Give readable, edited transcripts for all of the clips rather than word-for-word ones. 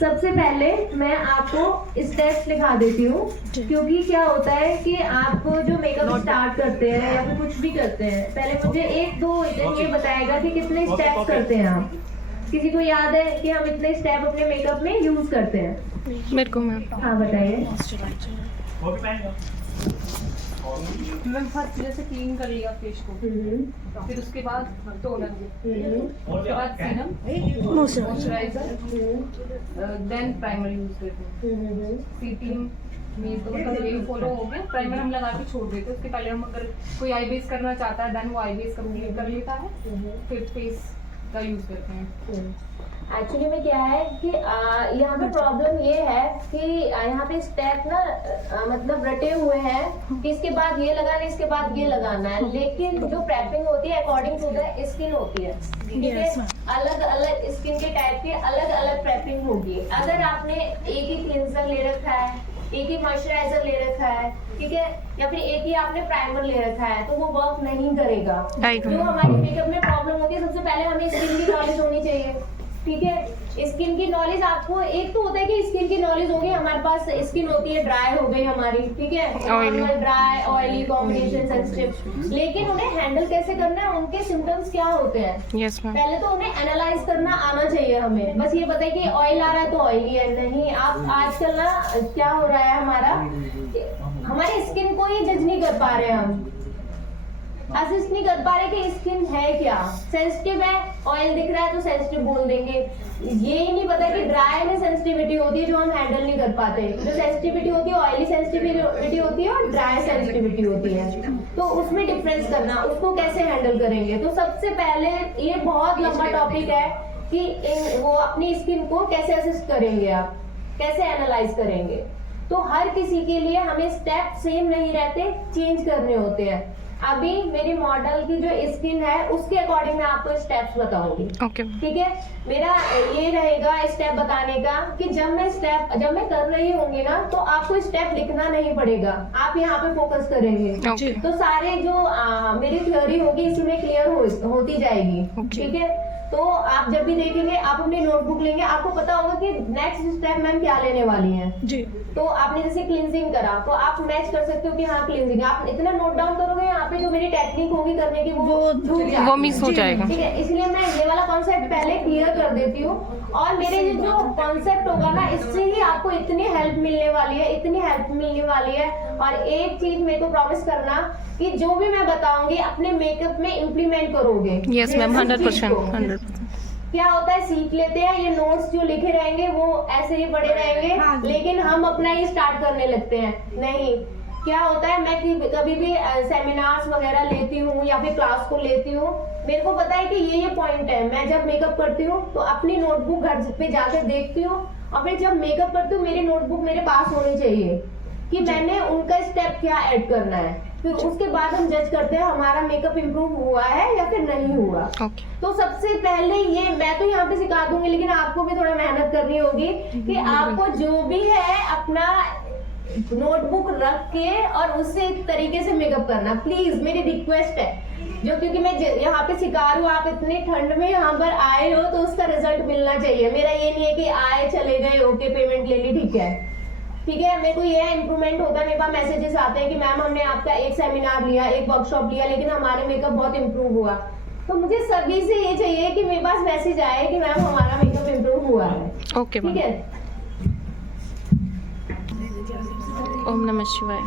सबसे पहले मैं आपको स्टेप्स लिखा देती हूँ, क्योंकि क्या होता है कि आप जो मेकअप स्टार्ट करते हैं या फिर कुछ भी करते हैं, पहले मुझे 1-2 ये बताएगा कि कितने स्टेप्स करते हैं आप। किसी को याद है कि हम इतने स्टेप अपने मेकअप में यूज करते हैं? मेरे को मैम हाँ बताइए। मैम फर्स्ट जैसे क्लीन कर लिया फेस को, फिर उसके बाद टोनर, उसके बाद serum, moisturiser, then primer use करते हैं। सीटिंग में तो मतलब यही फॉलो हो गया। प्राइमर हम लगा के छोड़ देते हैं, उसके पहले हम अगर कोई आई बेस करना चाहता है देन वो आई बेस कंप्लीट कर लेता है, फिर फेस का यूज करते हैं। एक्चुअली में क्या है कि यहाँ पे प्रॉब्लम ये है कि यहाँ पे स्टेप ना मतलब रटे हुए हैं कि इसके बाद ये लगाना है, इसके बाद ये लगाना है, लेकिन जो प्रेपिंग होती है अकॉर्डिंग टू द स्किन होती है, ठीक है। अलग अलग स्किन के टाइप के अलग अलग प्रेपिंग होगी। अगर आपने एक ही क्लींजर ले रखा है, एक ही मॉइस्चराइजर ले रखा है, ठीक है, या फिर एक ही आपने प्राइमर ले रखा है, तो वो वर्क नहीं करेगा। जो हमारी मेकअप में प्रॉब्लम होती है, सबसे पहले हमें स्किन की नॉलेज होनी चाहिए, ठीक है। स्किन की नॉलेज आपको एक तो होता है कि स्किन की नॉलेज होगी, हमारे पास स्किन होती है ड्राई हो गई हमारी, ठीक है, ड्राई ऑयली कॉम्बिनेशन सेंसिटिव, लेकिन उन्हें हैंडल कैसे करना है, उनके सिम्टम्स क्या होते हैं, पहले तो उन्हें एनालाइज करना आना चाहिए हमें। बस ये बताइए कि ऑयल आ रहा है तो ऑयली है, नहीं। आप आजकल ना क्या हो रहा है, हमारी स्किन को ही जज नहीं कर पा रहे हम, असिस्ट नहीं कर पा रहे कि स्किन है क्या, सेंसिटिव है, ऑयल दिख रहा है तो सेंसिटिव बोल देंगे। ये ही नहीं पता कि ड्राई में सेंसिटिविटी होती है जो हम हैंडल नहीं कर पाते। जो सेंसिटिविटी होती है ऑयली सेंसिटिविटी होती है और ड्राई सेंसिटिविटी होती है, तो उसमें डिफरेंस करना, उसको कैसे हैंडल करेंगे। तो सबसे पहले ये बहुत लंबा टॉपिक है कि वो अपनी स्किन को कैसे असिस्ट करेंगे, आप कैसे एनालाइज करेंगे। तो हर किसी के लिए हमें स्टेप सेम नहीं रहते, चेंज करने होते हैं। अभी मेरी मॉडल की जो स्किन है उसके अकॉर्डिंग मैं आपको स्टेप्स बताऊंगी, ठीक है। मेरा ये रहेगा स्टेप बताने का कि जब मैं कर रही होंगी ना, तो आपको स्टेप लिखना नहीं पड़ेगा, आप यहाँ पे फोकस करेंगे, तो सारे जो मेरी थ्योरी होगी इसमें क्लियर होती जाएगी, ठीक है। तो आप जब भी देखेंगे, आप अपनी नोटबुक लेंगे, आपको पता होगा कि नेक्स्ट स्टेप मैम क्या लेने वाली हैं जी। तो आपने जैसे क्लींजिंग करा तो आप मैच कर सकते हो कि हाँ क्लींजिंग, आप इतना नोट डाउन करोगे, यहाँ पे जो मेरी टेक्निक होगी करने की वो मिस हो जाएगा, ठीक है। इसलिए मैं ये वाला कॉन्सेप्ट पहले क्लियर कर देती हूँ, और मेरे जो कॉन्सेप्ट होगा ना, इससे ही आपको इतनी हेल्प मिलने वाली है, इतनी हेल्प मिलने वाली है। और एक चीज मेरे को प्रॉमिस करना कि जो भी मैं बताऊंगी अपने मेकअप में इम्प्लीमेंट करोगे। Yes ma'am, 100%। क्या होता है, सीख लेते हैं, ये नोट्स जो लिखे रहेंगे वो ऐसे ही पड़े रहेंगे, लेकिन हम अपना ही स्टार्ट करने लगते हैं। नहीं, क्या होता है, मैं कभी भी सेमिनार्स वगैरह लेती हूँ या फिर क्लास को लेती हूँ, मेरे को पता है कि ये पॉइंट है। मैं जब मेकअप करती हूँ तो अपनी नोटबुक घर पे जाकर देखती हूँ, और फिर जब मेकअप करती हूँ मेरी नोटबुक मेरे पास होनी चाहिए कि मैंने उनका स्टेप क्या ऐड करना है, फिर उसके बाद हम जज करते हैं हमारा मेकअप इम्प्रूव हुआ है या फिर नहीं हुआ। तो सबसे पहले ये मैं तो यहाँ पे सिखा दूंगी, लेकिन आपको भी थोड़ा मेहनत करनी होगी कि आपको जो भी है अपना नोटबुक रख के और उससे एक तरीके से मेकअप करना, प्लीज मेरी रिक्वेस्ट है। जो क्योंकि मैं यहाँ पे सिखा रही हूँ, आप इतनी ठंड में यहाँ पर आए हो तो उसका रिजल्ट मिलना चाहिए। मेरा ये नहीं है कि आए चले गए, ओके पेमेंट ले ली, ठीक है, ठीक है। मेरे को ये इम्प्रूवमेंट होता है, मेरे पास मैसेजेस आते हैं कि मैम हमने आपका एक सेमिनार लिया, एक वर्कशॉप लिया, लेकिन हमारे मेकअप बहुत इम्प्रूव हुआ। तो मुझे सभी से ये चाहिए कि मेरे पास मैसेज आए कि मैम हमारा मेकअप इम्प्रूव हुआ है, ओके, ठीक है। ओम नमः शिवाय।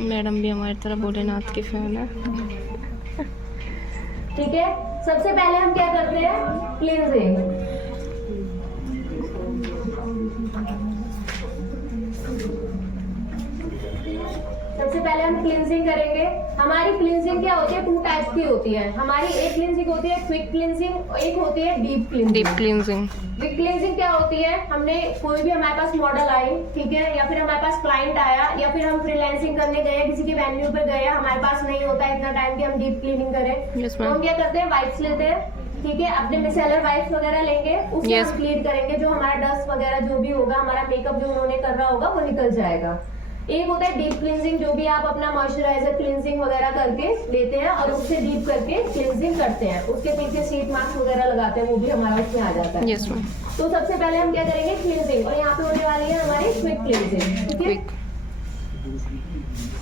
मैडम भी हमारी तरह भोलेनाथ की फैन है, ठीक है। सबसे पहले हम क्या करते हैं, क्लींजिंग। सबसे पहले हम क्लींजिंग करेंगे। हमारी क्लींजिंग क्या होती है, 2 टाइप की होती है हमारी। एक क्लींजिंग होती है क्विक क्लींजिंग, एक होती है डीप क्लींजिंग। क्विक क्लींजिंग क्या होती है, हमने कोई भी हमारे पास मॉडल आई, ठीक है, या फिर हमारे पास क्लाइंट आया, या फिर हम फ्रीलांसिंग करने गए, किसी के वेन्यू पे गए, हमारे पास नहीं होता इतना टाइम कि हम डीप क्लीनिंग करें, तो हम क्या करते हैं, वाइप्स लेते हैं, ठीक है, अपने मिसेलर वाइप्स वगैरह लेंगे, उससे हम क्लीन करेंगे, जो हमारा डस्ट वगैरह जो भी होगा, हमारा मेकअप जो उन्होंने कर रहा होगा वो निकल जाएगा। एक होता है डीप क्लींजिंग, जो भी आप अपना मॉइस्चराइजर क्लींजिंग वगैरह करके लेते हैं और उससे डीप करके क्लींजिंग करते हैं, उसके पीछे शीट मास्क वगैरह लगाते हैं, वो भी हमारा उसमें आ जाता है। Yes ma'am. तो सबसे पहले हम क्या करेंगे, क्लींजिंग, और यहाँ पे होने वाली है हमारी क्विक क्लींजिंग, ठीक है। क्विक।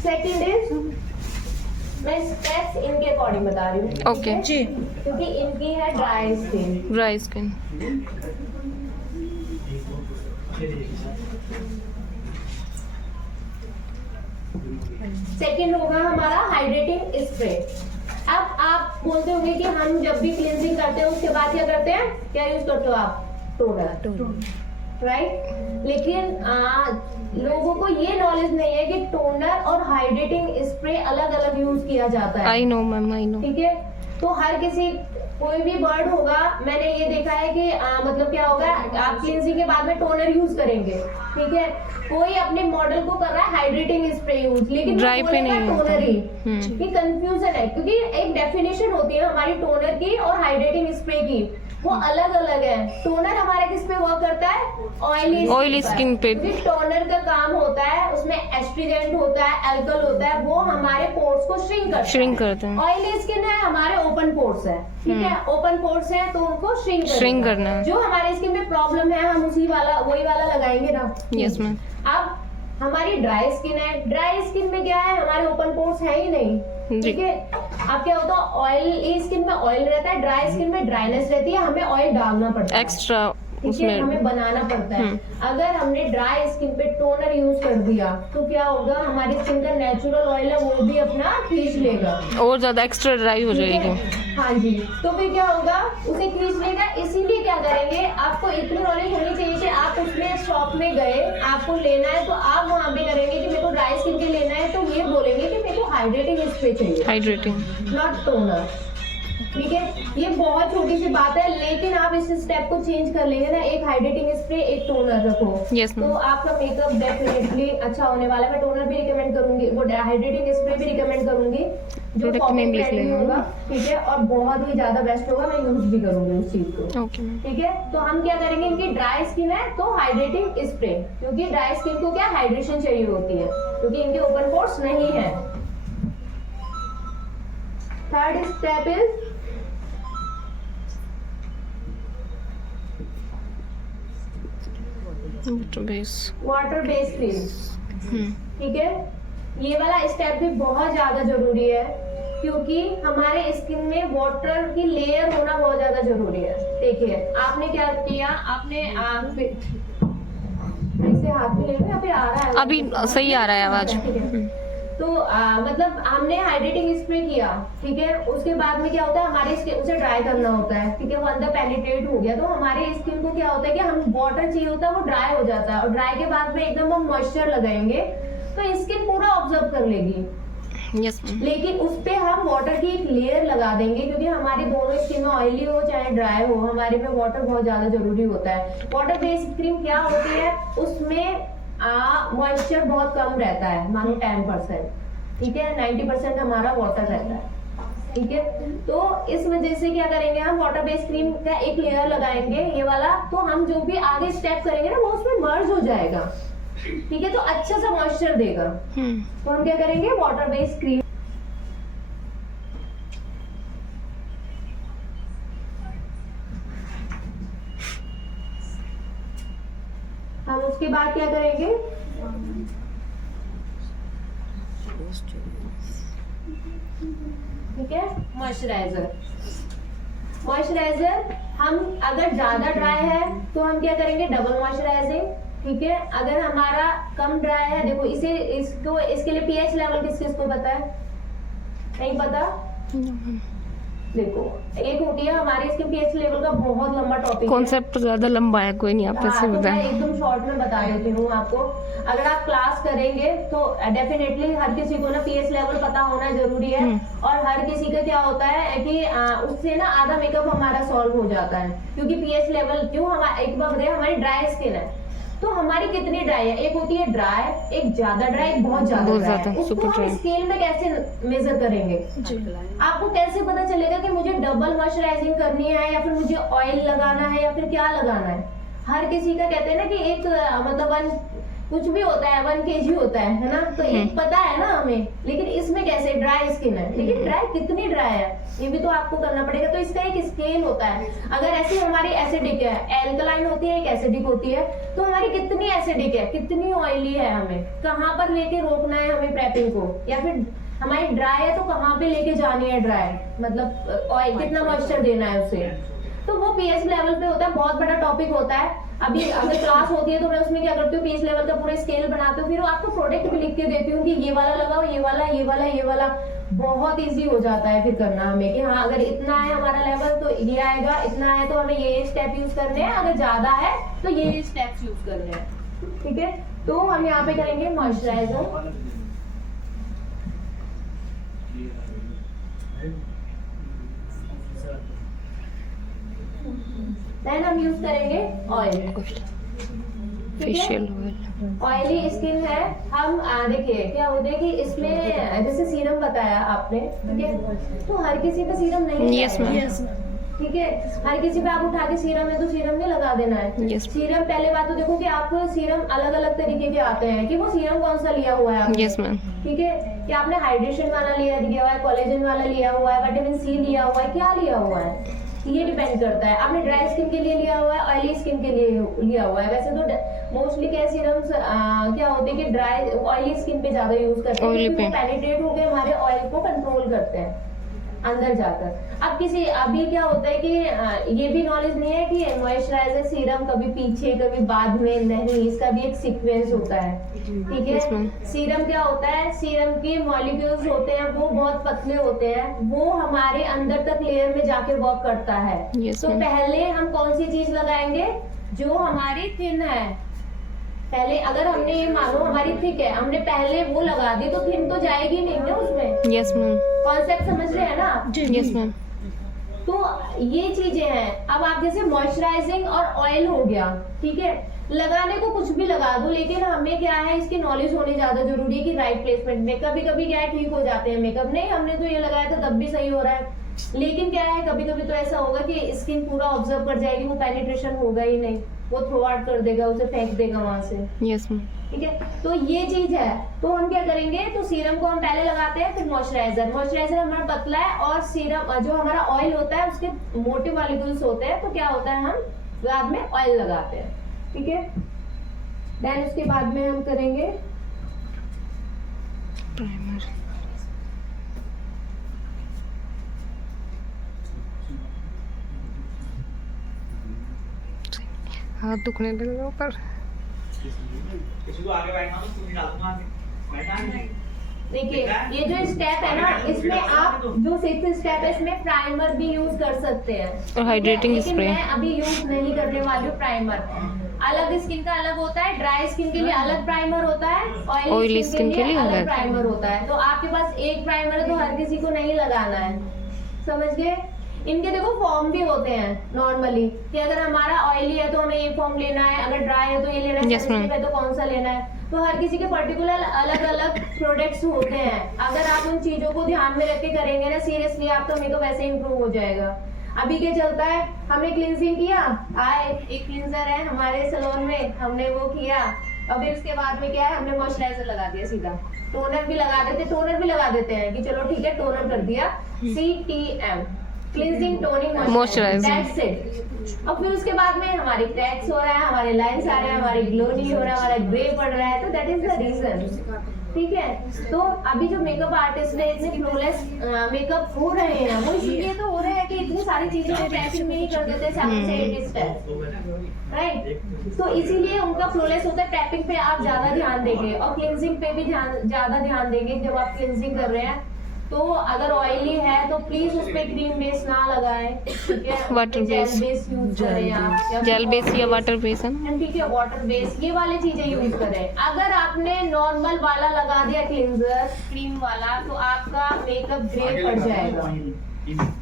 सेकंड इज, मैं स्टेप्स इनके अकॉर्डिंग बता रही हूँ, ओके जी। क्योंकि इनकी है dry skin. Dry skin. Second होगा हमारा हाइड्रेटिंग स्प्रे। अब आप बोलते होंगे कि हम जब भी क्लींजिंग करते हैं उसके बाद क्या करते हैं, क्या यूज करते हो आप, टोनर, राइट। लेकिन लोगों को ये नॉलेज नहीं है कि टोनर और हाइड्रेटिंग स्प्रे अलग अलग यूज किया जाता है। I know ma'am, I know. ठीक है, तो हर किसी, कोई भी बर्ड होगा, मैंने ये देखा है कि मतलब क्या होगा, आप क्लींजिंग के बाद में टोनर यूज करेंगे, ठीक है। कोई अपने मॉडल को कर रहा है हाइड्रेटिंग स्प्रे यूज, लेकिन Dry पे नहीं होता। टोनर ही। ये कंफ्यूजन है, क्योंकि एक डेफिनेशन होती है हमारी टोनर की और हाइड्रेटिंग स्प्रे की, वो अलग अलग है। टोनर हमारे किस पे वर्क करता है, ऑयली स्किन पे। क्योंकि टोनर का काम होता है, उसमें एस्ट्रीजेंट होता है, अल्कोहल होता है, वो हमारे पोर्स को श्रिंक करते हैं। ऑयली स्किन है, हमारे ओपन पोर्स है, ठीक है। ओपन पोर्स है तो उनको श्रिंक करना है। जो हमारे स्किन में प्रॉब्लम है, हम वही वाला लगाएंगे ना। Yes ma'am. अब हमारी ड्राई स्किन है, ड्राई स्किन में क्या है, हमारे ओपन पोर्स है ही नहीं, ठीक है। अब क्या होता है, ऑयल स्किन में ऑयल रहता है, ड्राई स्किन में ड्राइनेस रहती है, हमें ऑयल डालना पड़ता है एक्स्ट्रा ठीक है, उसमें हमें बनाना पड़ता है। अगर हमने ड्राई स्किन पे टोनर यूज कर दिया तो क्या होगा, हमारी स्किन का नेचुरल ऑयल है वो भी अपना खींच लेगा और ज्यादा एक्स्ट्रा ड्राई हो ठीक है? जाएगी। हाँ जी, तो फिर क्या होगा, उसे खींच लेगा। इसीलिए क्या करेंगे, आपको इतनी नॉलेज होनी चाहिए कि आप उसमें शॉप में गए, आपको लेना है तो आप वहाँ पे करेंगे कि मेरे को ड्राई स्किन के लेना है, तो ये बोलेंगे कि मेरे को हाइड्रेटिंग स्प्रे चाहिए, हाइड्रेटिंग, नॉट टोनर, ठीक है। ये बहुत छोटी सी बात है, लेकिन आप इस स्टेप को चेंज कर लेंगे ना, एक हाइड्रेटिंग स्प्रे, एक टोनर रखो, यस तो मैम। आपका मेकअप डेफिनेटली अच्छा होने वाला है। मैं टोनर भी रिकमेंड करूंगी, वो हाइड्रेटिंग स्प्रे भी रिकमेंड करूंगी, जो प्रोडक्ट नेम लिख लेना होगा, ठीक है, और बहुत ही ज्यादा बेस्ट होगा, मैं यूज भी करूंगी उस चीज को, ओके मैम। ठीक है। तो हम क्या करेंगे, इनकी ड्राई स्किन है तो हाइड्रेटिंग स्प्रे, क्योंकि ड्राई स्किन को क्या हाइड्रेशन चाहिए होती है, क्योंकि इनके ओपन पोर्स नहीं है। Third step is water based cream, ठीक है। ये वाला स्टेप भी बहुत ज्यादा जरूरी है, क्योंकि हमारे स्किन में वाटर की लेयर होना बहुत ज्यादा जरूरी है। देखिए आपने क्या किया, आपने ऐसे हाथ में ले लो, या फिर आ रहा है अभी सही आ रहा है आवाज। ठीक है। तो मतलब हमने हाइड्रेटिंग स्प्रे किया, ठीक है। उसके बाद में क्या होता है, हमारे स्किन उसे ड्राई करना होता है, ठीक है। वो अंदर पेनिट्रेट हो गया, तो हमारे स्किन को क्या होता है कि हम वाटर चाहिए होता है, वो ड्राई हो जाता है, और ड्राई के बाद में एकदम हम मॉइस्चर लगाएंगे तो स्किन पूरा ऑब्जर्व कर लेगी। Yes ma'am. लेकिन उस पे हम वाटर की एक लेयर लगा देंगे, क्योंकि हमारी दोनों स्किन में ऑयली हो चाहे ड्राई हो, हमारे में वाटर बहुत ज्यादा जरूरी होता है। वाटर बेस्ड क्रीम क्या होती है, उसमें मॉइस्चर बहुत कम रहता है, मानो 10%, ठीक है। 90% हमारा वाटर रहता है, ठीक है। तो इस वजह से क्या करेंगे, हम वाटर बेस्ड क्रीम का एक लेयर लगाएंगे, ये वाला, तो हम जो भी आगे स्टेप करेंगे ना, वो उसमें मर्ज हो जाएगा, ठीक है। तो अच्छा सा मॉइस्चर देगा। तो हम क्या करेंगे, वाटर बेस्ड क्रीम, हम उसके बाद क्या करेंगे, ठीक है, मॉइस्चराइजर। हम अगर ज्यादा ड्राई है तो हम क्या करेंगे, डबल मॉइस्चराइजिंग, ठीक है। अगर हमारा कम ड्राई है, देखो इसके लिए पीएच लेवल किसको पता है, नहीं पता। देखो एक होती है हमारे स्किन पीएच लेवल का बहुत लंबा टॉपिक, कॉन्सेप्ट ज्यादा लंबा है, कोई नहीं, आप ऐसे तो मैं बताएं। एकदम शॉर्ट में बता देती हूँ आपको। अगर आप क्लास करेंगे तो डेफिनेटली हर किसी को ना पीएच लेवल पता होना जरूरी है, और हर किसी का क्या होता है कि उससे ना आधा मेकअप हमारा सॉल्व हो जाता है, क्योंकि पीएच लेवल क्यों, हम एक बार बताइए, हमारी ड्राई स्किन है तो हमारी कितनी ड्राई है, एक होती है ड्राई, एक ज्यादा ड्राई, एक बहुत ज्यादा ड्राई। उसको हम स्केल में कैसे मेजर करेंगे, आपको कैसे पता चलेगा कि मुझे डबल मॉइस्चराइजिंग करनी है, या फिर मुझे ऑयल लगाना है, या फिर क्या लगाना है। हर किसी का कहते हैं ना कि एक मतलब कुछ भी होता है 1 kg होता है ना, तो एक पता है ना हमें, लेकिन इसमें कैसे ड्राई स्किन है, लेकिन ड्राई कितनी ड्राई है ये भी तो आपको करना पड़ेगा। तो इसका एक स्केल होता है, अगर ऐसी हमारी एसिडिक है, एल्कलाइन होती है, एक एसिडिक होती है, तो हमारी कितनी एसिडिक है, कितनी ऑयली है, हमें कहाँ पर लेके रोकना है हमें प्रेपिंग को, या फिर हमारी ड्राई है तो कहाँ पे लेके जानी है ड्राई, मतलब ऑयल कितना मॉइस्चर देना है उसे। तो वो पीएच लेवल पे होता है, बहुत बड़ा टॉपिक होता है। अभी अगर क्लास होती है तो मैं उसमें क्या करती हूँ, पीएच लेवल का पूरा स्केल बनाती हूँ, फिर आपको प्रोडक्ट भी लिख के देती हूँ कि ये वाला लगाओ, ये वाला, ये वाला, ये वाला। बहुत इजी हो जाता है फिर करना हमें कि हाँ अगर इतना है हमारा लेवल तो ये आएगा, इतना है तो हमें ये स्टेप यूज करने हैं, अगर ज्यादा है तो ये स्टेप्स यूज करने हैं। ठीक है, तो हम यहाँ पे करेंगे मॉइस्चराइजर, देन हम यूज करेंगे oil, facial oil. Oily skin है हम देखिए क्या होता है कि इसमें जैसे सीरम बताया आपने, ठीक है, तो हर किसी पे सीरम नहीं यस मैम, ठीक है, हर किसी पे आप उठा के सीरम है तो सीरम नहीं लगा देना है। Yes. सीरम पहले बात तो देखो कि आपको सीरम अलग अलग तरीके के आते हैं कि वो सीरम कौन सा लिया हुआ है आपने। यस मैम, ठीक है, कि आपने हाइड्रेशन वाला लिया हुआ है, कोलेजन वाला लिया हुआ है, विटामिन सी लिया हुआ है, क्या लिया हुआ है ये डिपेंड करता है। आपने ड्राई स्किन के लिए लिया हुआ है, ऑयली स्किन के लिए लिया हुआ है। वैसे तो मोस्टली क्या सीरम्स क्या होते हैं कि ड्राई ऑयली स्किन पे ज्यादा यूज करते हैं, क्योंकि वो पेनिट्रेट होकर हमारे ऑयल को कंट्रोल करते हैं अंदर जाकर। अब किसी अभी क्या होता है कि ये भी नॉलेज नहीं है कि मॉइस्चराइजर सीरम कभी पीछे कभी बाद में, नहीं, इसका भी एक सीक्वेंस होता है। ठीक है, सीरम क्या होता है, सीरम के मॉलिक्यूल्स होते हैं वो बहुत पतले होते हैं, वो हमारे अंदर तक लेयर में जाके वर्क करता है। तो पहले हम कौन सी चीज लगाएंगे, जो हमारी थिन है। पहले अगर हमने ये मानो हमारी थिक है, हमने पहले वो लगा दी तो थिन तो जाएगी नहीं ना उसमें। यस मैम, कॉन्सेप्ट समझ रहे हैं ना आप? Yes ma'am. तो ये चीजें हैं। अब आप जैसे मॉइस्चराइजिंग और ऑयल हो गया, ठीक है, लगाने को कुछ भी लगा दो, लेकिन हमें क्या है इसकी नॉलेज होनी ज्यादा जरूरी है कि राइट प्लेसमेंट में। कभी कभी क्या है ठीक हो जाते हैं मेकअप, नहीं हमने तो ये लगाया था तब भी सही हो रहा है, लेकिन क्या है कभी कभी तो ऐसा होगा कि स्किन पूरा ऑब्जर्व कर जाएगी, वो पेनिट्रेशन होगा ही नहीं, वो थ्रो आउट कर देगा, उसे फेंक देगा वहां से। यस मैम, ठीक है, तो ये चीज है। तो हम क्या करेंगे, तो सीरम को हम पहले लगाते हैं, फिर मॉइस्चराइजर। मॉइस्चराइजर हमारा पतला है और सीरम जो हमारा ऑयल होता है उसके मोटे मॉलिक्यूल्स होते हैं, तो क्या होता है हम बाद में ऑयल लगाते हैं। ठीक है, देन उसके बाद में हम करेंगे प्राइमर। हाथ दुखने लगे ऊपर। देखिए ये जो स्टेप है ना, इसमें आप जो 6th स्टेप है इसमें प्राइमर भी यूज कर सकते हैं और हाइड्रेटिंग लेकिन स्प्रे। मैं अभी यूज नहीं करने वाली हूँ प्राइमर। अलग स्किन का अलग होता है, ड्राई स्किन के लिए अलग प्राइमर होता है, ऑयली स्किन के लिए अलग प्राइमर होता है। तो आपके पास एक प्राइमर है तो हर किसी को नहीं लगाना है, समझ गए? इनके देखो फॉर्म भी होते हैं नॉर्मली, कि अगर हमारा ऑयली है तो हमें ये फॉर्म लेना है, अगर ड्राई है तो ये लेना है, सेंसिटिव है तो कौन सा लेना है। तो हर किसी के पर्टिकुलर अलग अलग प्रोडक्ट्स होते हैं। अगर आप उन चीजों को ध्यान में रख के करेंगे ना, सीरियसली आपका मेकअप वैसे इंप्रूव हो जाएगा। अभी क्या चलता है, हमने क्लींजिंग किया, आए एक क्लींजर है हमारे सैलून में, हमने वो किया, और फिर उसके बाद में क्या है हमने मॉइस्चराइजर लगा दिया, सीधा टोनर भी लगा देते, टोनर भी लगा देते हैं कि चलो ठीक है टोनर कर दिया, CTM cleansing toning moisturiser, that's it. और फिर उसके बाद में हमारी क्रैक्स हो रहा है, हमारे लाइंस आ रहे हैं, हमारी ग्लो नहीं हो रहा, हमारा ग्रे पड़ रहा है, तो दैट इज द रीजन। ठीक है, तो अभी जो मेकअप आर्टिस्ट ने इतने फ्लॉलेस मेकअप हो रहे हैं वो इसलिए तो हो रहे हैं कि इतनी सारी चीजें वो टैपिंग में ही कर देते हैं 7 से 8 स्टेप, राइट। तो इसीलिए उनका फ्लॉलेस होता है। टैपिंग पे आप ज्यादा ध्यान देंगे और क्लींजिंग पे भी ज्यादा ध्यान देंगे जब आप क्लींजिंग कर रहे हैं। तो अगर ऑयली है तो प्लीज उस पे क्रीम बेस ना लगाएं, ठीक है, वाटर बेस यूज करें आप, जेल बेस या वाटर बेस है ना, ठीक है, वाटर बेस ये वाली चीजें यूज करें। अगर आपने नॉर्मल वाला लगा दिया क्लींजर क्रीम वाला तो आपका मेकअप ग्रे पड़ जाएगा,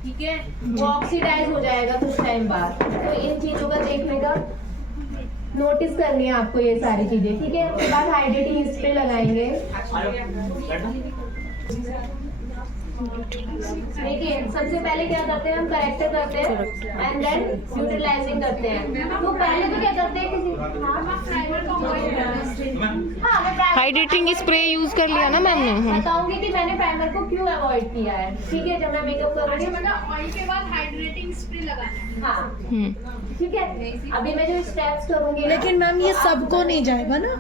ठीक है, वो ऑक्सीडाइज हो जाएगा कुछ टाइम बाद। तो इन चीजों का देखने का नोटिस करनी है आपको ये सारी चीजें, ठीक है। उसके बाद हाइड्रेटिंग स्प्रे लगाएंगे, देखिए सबसे पहले क्या करते हैं हम, करेक्टर करते हैं एंड देन न्यूट्रलाइजिंग करते हैं। तो पहले तो क्या करते हैं किसी हाँ मैं हाइड्रेटिंग स्प्रे यूज कर लिया ना मैम ने। बताऊंगी कि मैंने प्राइमर को क्यों अवॉइड किया है, ठीक है। जब मैं मेकअप करूंगी मतलब ऑयल के बाद हाइड्रेटिंग स्प्रे लगाना है। हाँ ठीक है। अभी मैं जो स्टेप्स करूंगी, लेकिन मैम ये सबको नहीं जाएगा ना,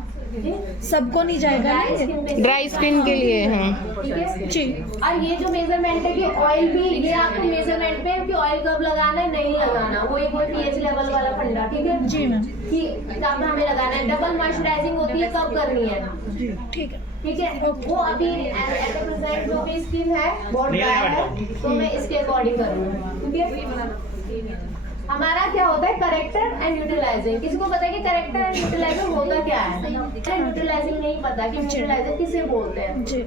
सबको नहीं जाएगा ना ये? ड्राई स्किन के लिए है। ठीक है जी। और ये जो मेजरमेंट है कि ऑयल भी, ये आपको मेजरमेंट पे कि ऑयल कब लगाना है नहीं लगाना, वही पीएच लेवल वाला फंडा, ठीक है जी मैम। कि कब हमें लगाना है। डबल मॉइस्चराइजिंग होती है कब करनी है, जी ठीक है। ठीक है। वो अभी एट प्रेजेंट जो भी स्किन है बहुत ड्राई है, तो मैं इसके अकॉर्डिंग करूँगी, ठीक है। हमारा क्या होता है करेक्टर एंड न्यूट्रलाइजिंग। किसी को पता है कि करेक्टर एंड न्यूट्रलाइजिंग होता क्या है? न्यूट्रलाइजिंग नहीं पता कि न्यूट्रलाइजिंग किसे बोलते हैं। जी।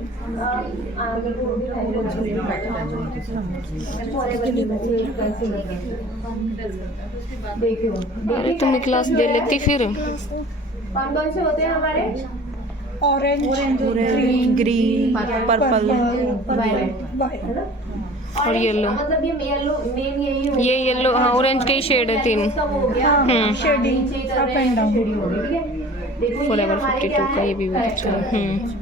देखियो अरे तुम्हें क्लास दे लेती फिर। कौन कौन से होते हैं हमारे? Orange, green, purple, violet. और येलो। मतलब ये येलो मेन यही होता है। ये येलो, हाँ ऑरेंज के ही शेड है 3। इसका वो हो गया शेडिंग अप एंड डाउन। ठीक है। देखो ये Forever हमारे 52 क्या का है? ये भी बहुत अच्छा है।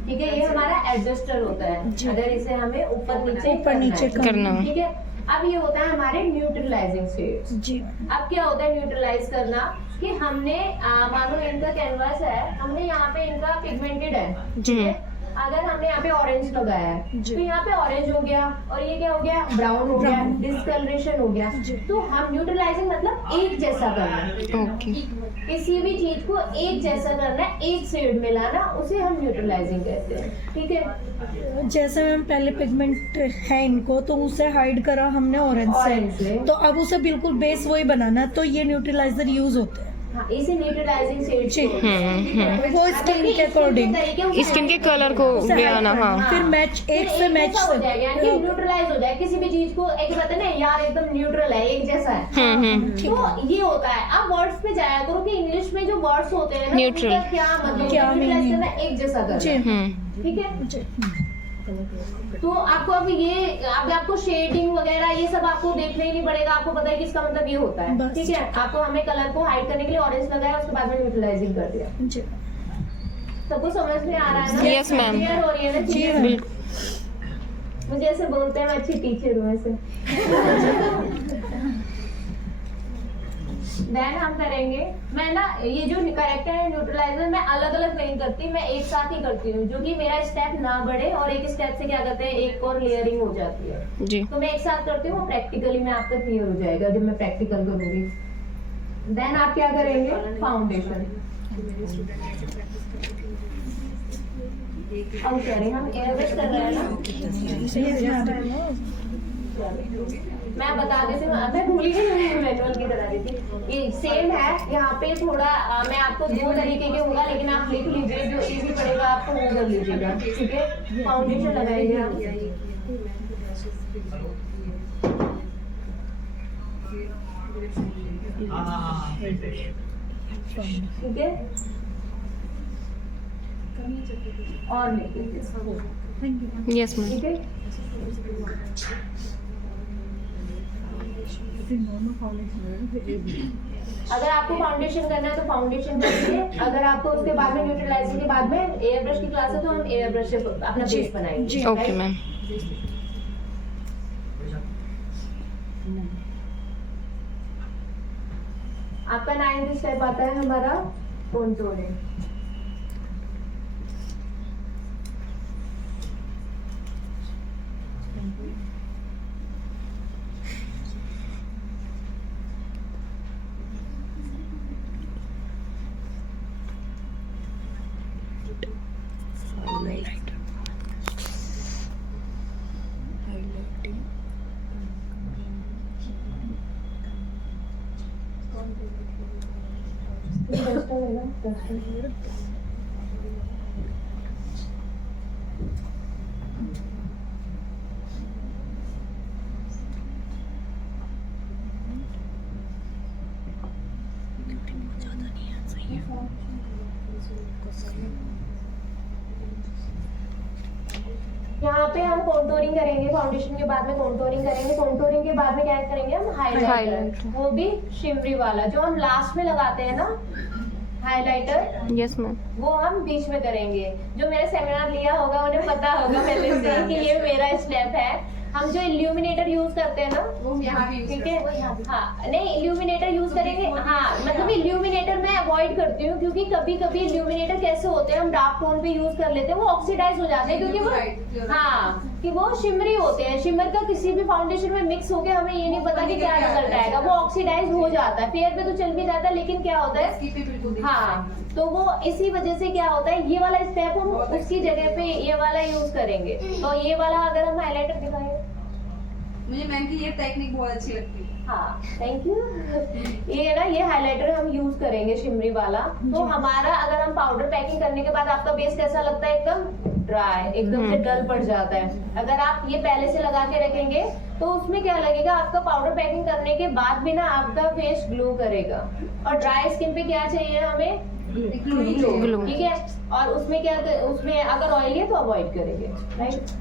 ठीक है, ये हमारा एडजस्टर होता है। अगर इसे हमें ऊपर नीचे करना है। ठीक है। अब ये होता है हमारे न्यूट्रलाइजिंग शेड्स। जी। अब क्या होता है न्यूट्रलाइज करना कि हमने मानो इनका कैनवास है, हमने यहाँ पे इनका पिगमेंटेड है, ठीक है। अगर हमने यहाँ पे ऑरेंज लगाया है तो यहाँ पे ऑरेंज हो गया और ये क्या हो गया, ब्राउन हो गया, डिस्कलरेशन हो गया। तो हम न्यूट्रलाइजिंग मतलब एक जैसा करना, ओके। किसी भी चीज को एक जैसा करना है, एक शेड में लाना, उसे हम न्यूट्रलाइजिंग कहते हैं, ठीक है। जैसे मैम पहले पिगमेंट है इनको, तो उसे हाइड करा हमने ऑरेंज से, तो अब उसे बिल्कुल बेस वही बनाना, तो ये न्यूट्रलाइजर यूज होते हैं। हाँ, इसे न्यूट्रलाइजिंग शेड जी। वो स्किन के अकॉर्डिंग, स्किन के कलर को ले आना। हाँ फिर मैच, एक से मैच हो जाएगा, यानी न्यूट्रलाइज हो जाए किसी भी चीज को। एक कहते हैं ना यार एकदम न्यूट्रल है, एक जैसा है, तो ये होता है। अब वर्ड्स पे जाया करो कि इंग्लिश में जो वर्ड्स होते हैं ना, Neutral। उनका क्या मतलब, क्या न्यूट्रलाइज meaning? करना, एक जैसा करना, ठीक है। तो आपको अब आपको शेडिंग वगैरह ये सब आपको देखना ही नहीं पड़ेगा, आपको पता है कि इसका मतलब ये होता है, बस। ठीक है। आपको हमें कलर को हाइड करने के लिए ऑरेंज लगाया, उसके बाद में न्यूट्रलाइजिंग कर दिया। जी। सबको समझ में आ रहा है ना? Yes, ma'am। Clear हो रही है ना जी चीज़ें? बिल्कुल। मुझे ऐसे बोलते हैं मैं अच्छी टीचर हूँ ऐसे। देन हम करेंगे, मैं ना ये जो करेक्टर है न्यूट्रलाइजर मैं अलग अलग नहीं करती, मैं एक साथ ही करती हूँ, जो कि मेरा स्टेप ना बढ़े और एक स्टेप से क्या करते हैं एक और लेयरिंग हो जाती है। जी। तो मैं एक साथ करती हूँ, प्रैक्टिकली में आपका क्लियर हो जाएगा जब मैं प्रैक्टिकल करूंगी। देन आप क्या करेंगे, फाउंडेशन। अब कह रहे हैं हम एयरब्रश कर रहे हैं ना, मैं बता देती हूँ, मैं भूल गई, मैनुअल की तरह थी। ये सेम है, यहाँ पे थोड़ा मैं आपको 2 तरीके के होगा, लेकिन आप लिख लीजिए, जो इजी पड़ेगा आपको वो कर लीजिएगा, ठीक है। फाउंडेशन लगाइए आप, ठीक है। और लिखिए, यस मैम। ठीक है। अगर आपको फाउंडेशन करना है तो फाउंडेशन करिए, अगर आपको उसके बाद में न्यूट्रलाइजिंग के बाद में एयर ब्रश की क्लास है तो हम एयर ब्रश से अपना बेस बनाएंगे। Okay ma'am. आपका 9th स्टेप आता है हमारा कॉन्टूरिंग। यहाँ पे हम कॉन्टोरिंग करेंगे, फाउंडेशन के बाद में कॉन्टोरिंग करेंगे, कॉन्टोरिंग के बाद में क्या करेंगे हम हाइलाइटर, Highlighter। वो भी शिमरी वाला जो हम लास्ट में लगाते हैं ना हाइलाइटर, यस मैम। वो हम बीच में करेंगे। जो मैंने सेमिनार लिया होगा उन्हें पता होगा पहले से कि ये मेरा स्टेप है। हम जो इल्यूमिनेटर यूज करते हैं ना, वो यहाँ भी use ठीक करते हैं। है, हाँ नहीं इल्यूमिनेटर यूज करेंगे, हाँ मतलब इल्यूमिनेटर मैं अवॉइड करती हूँ क्योंकि कभी कभी इल्यूमिनेटर कैसे होते हैं हम डार्क टोन पे यूज कर लेते हैं, वो ऑक्सीडाइज हो जाते हैं क्योंकि वो हाँ कि वो शिमरी होते हैं। शिमर का किसी भी फाउंडेशन में मिक्स होके हमें ये नहीं पता कि क्या रिजल्ट आएगा, वो ऑक्सीडाइज हो जाता है। फेयर पे तो चल भी जाता है लेकिन क्या होता है Skip पे बिल्कुल दिखता हाँ, है। तो वो इसी वजह से क्या होता है ये वाला स्टेप हम उसकी जगह पे ये वाला यूज करेंगे। तो ये वाला अगर हम हाइलाइटर दिखाएं, मुझे मैम की ये टेक्निक बहुत अच्छी लगती है। हाँ थैंक यू। ये ना ये हाइलाइटर हम यूज करेंगे शिमरी वाला। तो हमारा अगर हम पाउडर पैकिंग करने के बाद आपका बेस कैसा लगता है, एकदम ड्राई, एकदम से डल पड़ जाता है। अगर आप ये पहले से लगा के रखेंगे तो उसमें क्या लगेगा, आपका पाउडर पैकिंग करने के बाद भी ना आपका फेस ग्लो करेगा। और ड्राई स्किन पे क्या चाहिए हमें, ग्लो Glow। ठीक है। और उसमें क्या, उसमें अगर ऑयली है तो अवॉइड करेंगे, राइट।